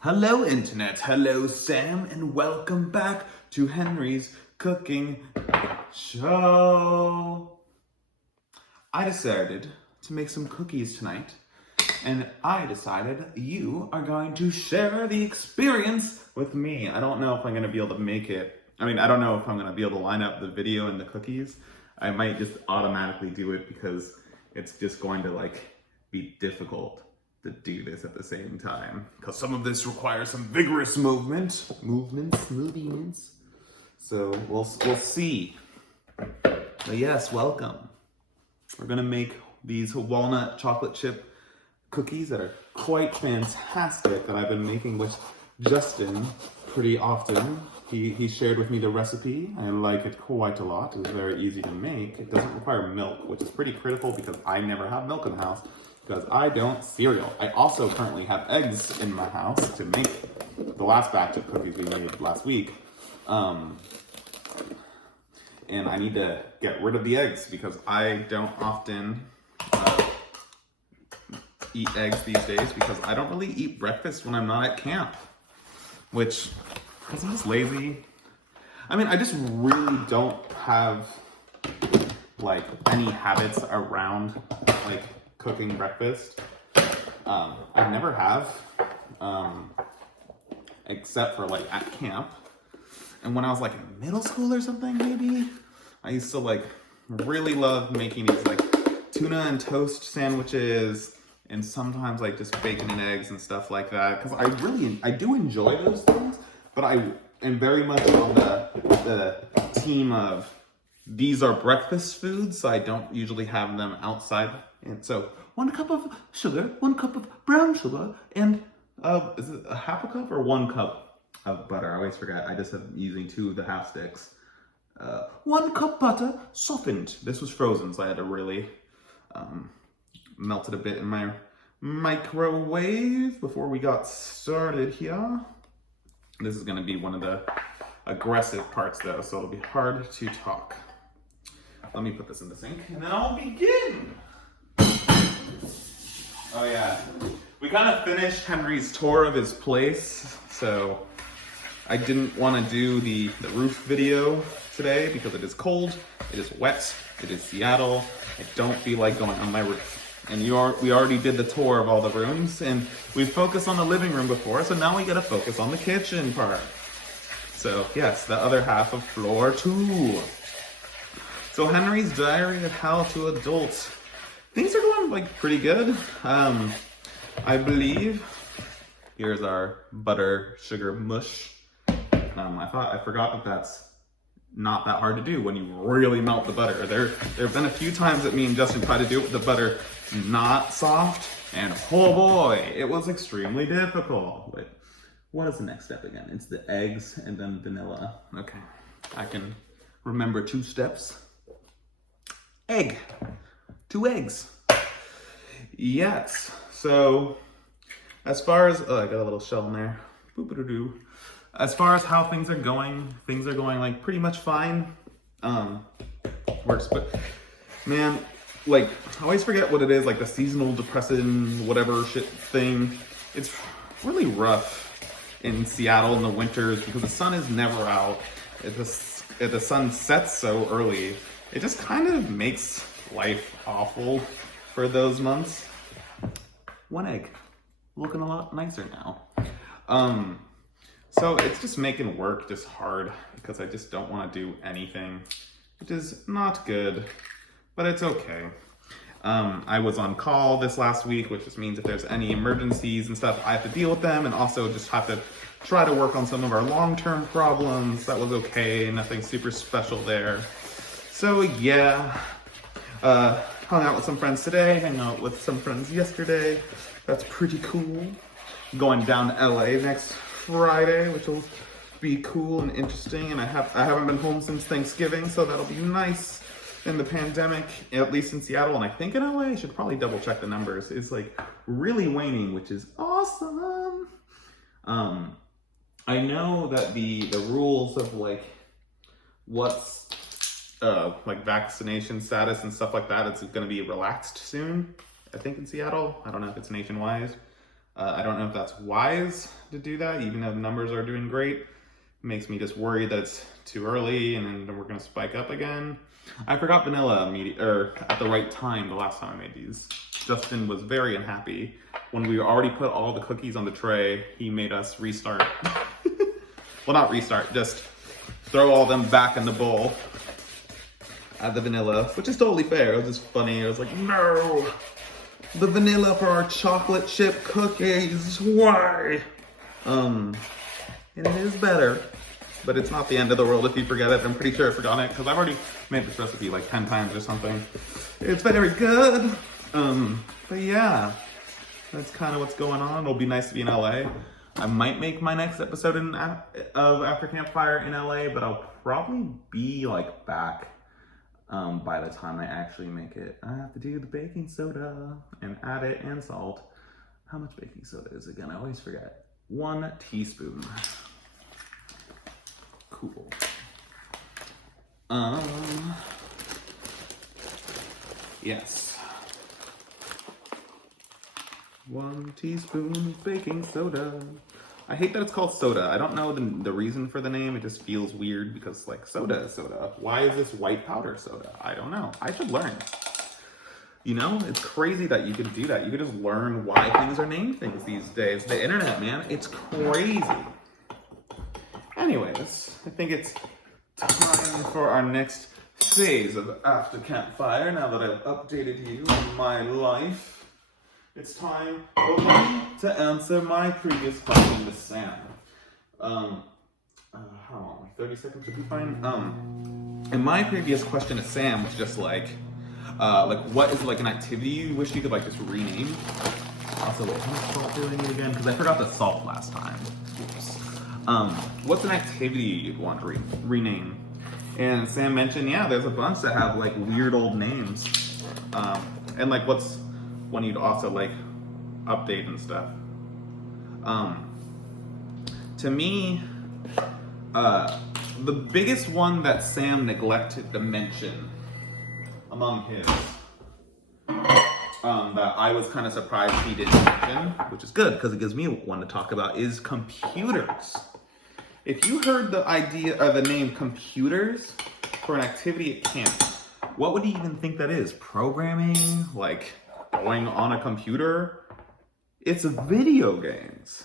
Hello Internet, hello Sam, and welcome back to Henry's Cooking Show. I decided to make some cookies tonight, and I decided you are going to share the experience with me. I don't know if I'm going to be able to make it. I don't know if I'm going to be able to line up the video and the cookies. I might just automatically do it because it's just going to be difficult to do this at the same time, because some of this requires some vigorous movements. So we'll see. But yes, welcome. We're gonna make these walnut chocolate chip cookies that are quite fantastic, that I've been making with Justin pretty often. He shared with me the recipe. I like it quite a lot. It's very easy to make. It doesn't require milk, which is pretty critical because I never have milk in the house, because I don't cereal. I also currently have eggs in my house to make the last batch of cookies we made last week. And I need to get rid of the eggs because I don't often eat eggs these days, because I don't really eat breakfast when I'm not at camp, which, because I'm just lazy. I just really don't have any habits around cooking breakfast. I never have, except for at camp. And when I was in middle school or something, maybe, I used to really love making these tuna and toast sandwiches, and sometimes just bacon and eggs and stuff like that. Because I do enjoy those things, but I am very much on the team of these are breakfast foods, so I don't usually have them outside. And so 1 cup of sugar, 1 cup of brown sugar, and is it a half a cup or 1 cup of butter? I always forget. I just am using 2 of the half sticks. 1 cup butter, softened. This was frozen, so I had to really melt it a bit in my microwave before we got started here. This is going to be one of the aggressive parts though, so it'll be hard to talk. Let me put this in the sink and then I'll begin. Oh yeah, we kind of finished Henry's tour of his place, so I didn't want to do the roof video today because it is cold, it is wet, it is Seattle. I don't feel like going on my roof. And we already did the tour of all the rooms, and we focused on the living room before, so now we gotta focus on the kitchen part. So yes, the other half of floor 2. So Henry's Diary of How to Adult. Things are going pretty good. I believe. Here's our butter sugar mush. I forgot that that's not that hard to do when you really melt the butter. There have been a few times that me and Justin tried to do it with the butter not soft, and oh boy, it was extremely difficult. Wait, what is the next step again? It's the eggs and then vanilla. Okay, I can remember 2 steps. Egg. 2 eggs. Yes. So as far as I got a little shell in there. Boop-a-doo-doo. As far as how things are going pretty much fine. Works, but man, I always forget what it is, the seasonal depressing whatever shit thing. It's really rough in Seattle in the winters because the sun is never out. If the sun sets so early, it just kind of makes life awful for those months. 1 egg. Looking a lot nicer now. So it's just making work just hard because I just don't want to do anything, which is not good, but it's okay. I was on call this last week, which just means if there's any emergencies and stuff, I have to deal with them, and also just have to try to work on some of our long-term problems. That was okay, nothing super special there. So yeah, hung out with some friends today, hung out with some friends yesterday. That's pretty cool. Going down to LA next Friday, which will be cool and interesting, and I haven't been home since Thanksgiving, so that'll be nice in the pandemic, at least in Seattle, and I think in LA. I should probably double check the numbers. It's really waning, which is awesome. I know that the rules of what's vaccination status and stuff like that, it's going to be relaxed soon, I think in Seattle. I don't know if it's nationwide. I don't know if that's wise to do that, even though the numbers are doing great. It makes me just worried that it's too early and then we're gonna spike up again. I forgot vanilla at the right time the last time I made these. Justin was very unhappy. When we already put all the cookies on the tray, he made us restart. Well, not restart, just throw all them back in the bowl. Add the vanilla, which is totally fair. It was just funny. I was like, no, the vanilla for our chocolate chip cookies, why? And it is better, but it's not the end of the world if you forget it. I'm pretty sure I forgot it because I've already made this recipe like 10 times or something. It's very good. But yeah, that's kind of what's going on. It'll be nice to be in LA. I might make my next episode of After Campfire in LA, but I'll probably be like back by the time I actually make it. I have to do the baking soda and add it and salt. How much baking soda is it again? I always forget. 1 teaspoon. Cool. Yes. 1 teaspoon baking soda. I hate that it's called soda. I don't know the reason for the name. It just feels weird because like soda is soda. Why is this white powder soda? I don't know. I should learn. You know, it's crazy that you could do that. You could just learn why things are named things these days. The internet, man, it's crazy. Anyways, I think it's time for our next phase of After Campfire. Now that I've updated you on my life. It's time for me to answer my previous question to Sam. How long? 30 seconds should be fine. And my previous question to Sam was just like what is like an activity you wish you could like just rename? Also, how much salt do I need again? Because I forgot the salt last time. Oops. What's an activity you'd want to rename? And Sam mentioned, yeah, there's a bunch that have like weird old names. And like what's one you'd also like update and stuff. To me, the biggest one that Sam neglected to mention among his, that I was kind of surprised he didn't mention, which is good because it gives me one to talk about, is computers. If you heard the idea or the name computers for an activity at camp, what would you even think that is? Programming? Like going on a computer? It's video games.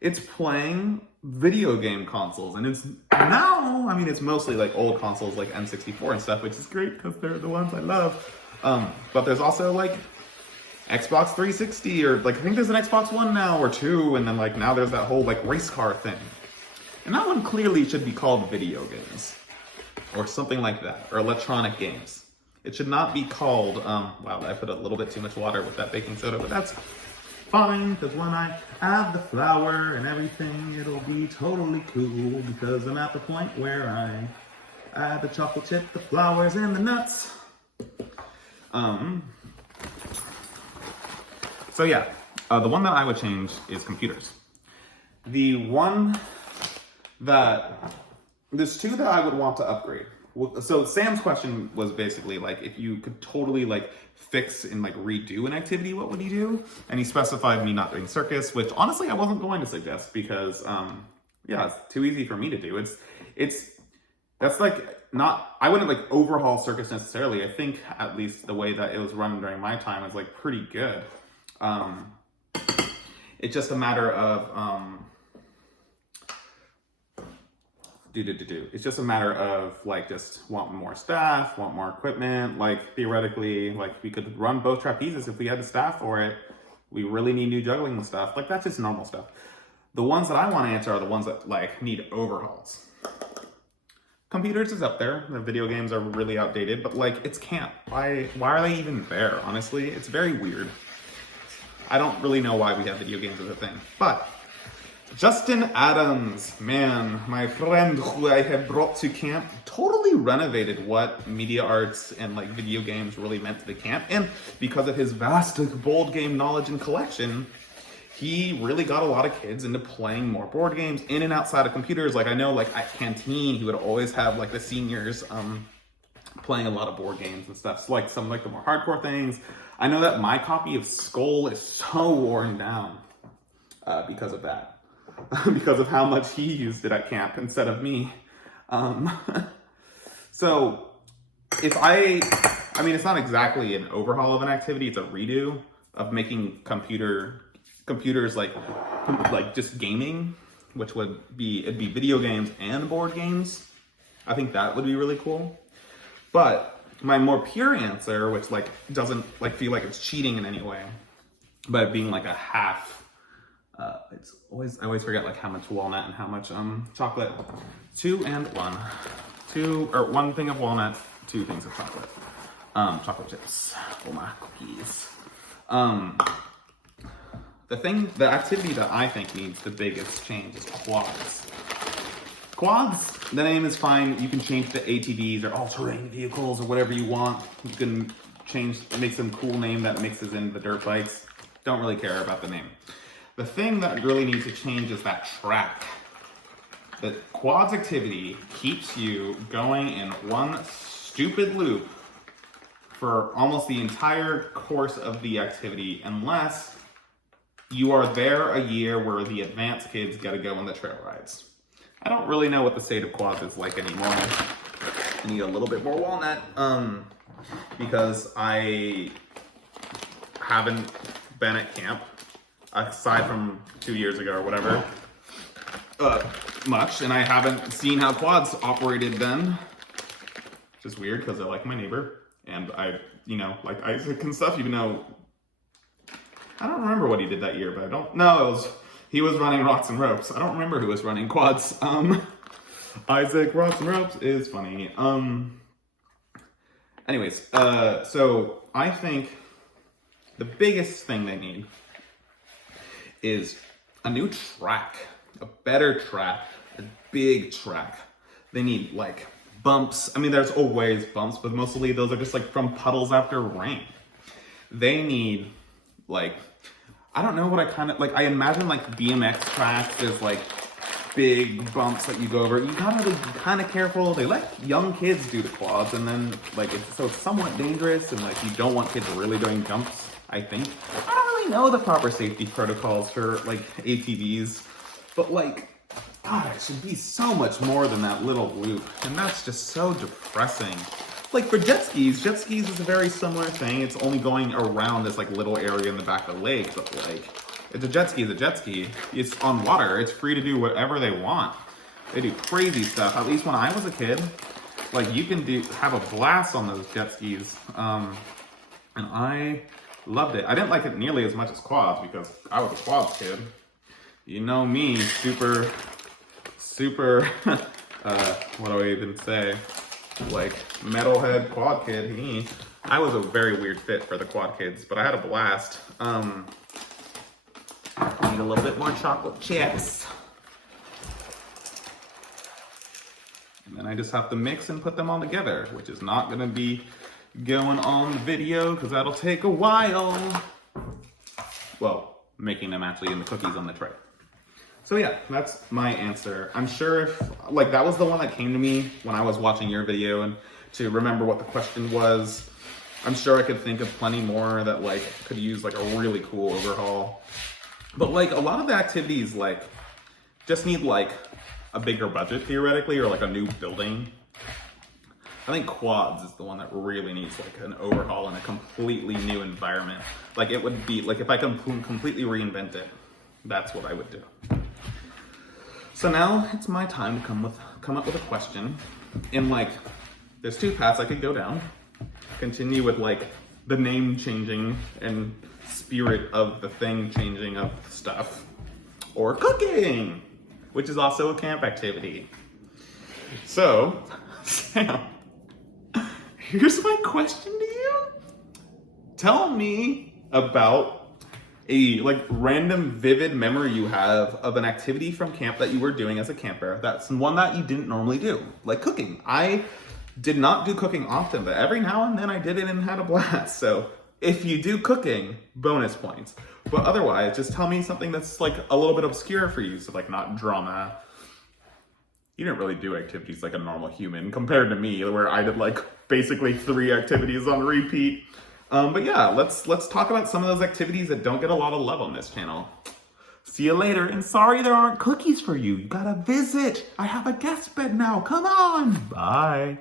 It's playing video game consoles. And it's now, I mean, it's mostly like old consoles like N64 and stuff, which is great because they're the ones I love. But there's also like Xbox 360 or like, I think there's an Xbox One now or 2. And then like now there's that whole like race car thing. And that one clearly should be called video games or something like that, or electronic games. It should not be called, wow, I put a little bit too much water with that baking soda, but that's fine, because when I add the flour and everything, it'll be totally cool, because I'm at the point where I add the chocolate chip, the flowers, and the nuts. So yeah, the one that I would change is computers. The one that, there's 2 that I would want to upgrade. So Sam's question was basically like, if you could totally like fix and like redo an activity, what would you do? And he specified me not doing circus, which honestly I wasn't going to suggest because yeah, it's too easy for me to do. That's like not, I wouldn't like overhaul circus necessarily. I think at least the way that it was run during my time is like pretty good. It's just a matter of it's just a matter of like just want more staff, want more equipment. Like theoretically, like we could run both trapezes if we had the staff for it. We really need new juggling stuff. Like that's just normal stuff. The ones that I want to answer are the ones that like need overhauls. Computers is up there. The video games are really outdated, but like it's camp. Why are they even there? Honestly, it's very weird. I don't really know why we have video games as a thing, but Justin Adams, man, my friend who I have brought to camp, totally renovated what media arts and like video games really meant to the camp. And because of his vast board game knowledge and collection, he really got a lot of kids into playing more board games in and outside of computers. Like I know like at Canteen, he would always have like the seniors playing a lot of board games and stuff. So like some like the more hardcore things. I know that my copy of Skull is so worn down. because of that. Because of how much he used it at camp instead of me. So if I mean, it's not exactly an overhaul of an activity, it's a redo of making computers like just gaming, which it'd be video games and board games. I think that would be really cool. But my more pure answer, which like doesn't like feel like it's cheating in any way, but being like a half, I always forget like how much walnut and how much chocolate. 2 and 1. 1 thing of walnut, 2 things of chocolate. Chocolate chips. Oh my cookies. The activity that I think needs the biggest change is quads. Quads, the name is fine. You can change the ATVs or all-terrain vehicles or whatever you want. You can make some cool name that mixes in the dirt bikes. Don't really care about the name. The thing that really needs to change is that track. The quads activity keeps you going in one stupid loop for almost the entire course of the activity, unless you are there a year where the advanced kids gotta go on the trail rides. I don't really know what the state of quads is like anymore. I need a little bit more walnut, because I haven't been at camp, aside from 2 years ago or whatever, much, and I haven't seen how quads operated then. Which is weird because they're like my neighbor, and I, like Isaac and stuff, even though I don't remember what he did that year, but I don't know. He was running Rocks and Ropes. I don't remember who was running quads. Isaac, Rocks and Ropes is funny. Anyways, so I think the biggest thing they need is a new track, a better track, a big track. They need like bumps. I mean, there's always bumps, but mostly those are just like from puddles after rain. They need like, I don't know what I imagine like BMX tracks, there's like big bumps that you go over. You gotta be kind of careful. They let young kids do the quads, and then like it's somewhat dangerous, and like you don't want kids really doing jumps, I think. I don't really know the proper safety protocols for like ATVs, but like, God, it should be so much more than that little loop, and that's just so depressing. Like for jet skis is a very similar thing. It's only going around this like little area in the back of the lake, but like, it's a jet ski. It's on water. It's free to do whatever they want. They do crazy stuff. At least when I was a kid, like you can have a blast on those jet skis. And I loved it. I didn't like it nearly as much as quads because I was a quads kid. You know me, super, what do I even say? Like metalhead quad kid. I was a very weird fit for the quad kids, but I had a blast. Need a little bit more chocolate chips. And then I just have to mix and put them all together, which is not gonna be going on video because that'll take a while. Well, making them actually in the cookies on the tray. So yeah, that's my answer. I'm sure like that was the one that came to me when I was watching your video, and to remember what the question was. I'm sure I could think of plenty more that like could use like a really cool overhaul. But like a lot of the activities like just need like a bigger budget theoretically, or like a new building. I think quads is the one that really needs like an overhaul and a completely new environment. Like it would be like if I could completely reinvent it, that's what I would do. So now it's my time to come up with a question. And like, there's 2 paths I could go down. Continue with like the name changing and spirit of the thing changing of stuff, or cooking, which is also a camp activity. So, Sam, here's my question to you. Tell me about a like random vivid memory you have of an activity from camp that you were doing as a camper. That's one that you didn't normally do, like cooking. I did not do cooking often, but every now and then I did it and had a blast. So if you do cooking, bonus points. But otherwise, just tell me something that's like a little bit obscure for you. So like not drama. You didn't really do activities like a normal human compared to me, where I did like basically 3 activities on repeat. But yeah, let's talk about some of those activities that don't get a lot of love on this channel. See you later, and sorry there aren't cookies for you. You gotta visit. I have a guest bed now. Come on. Bye.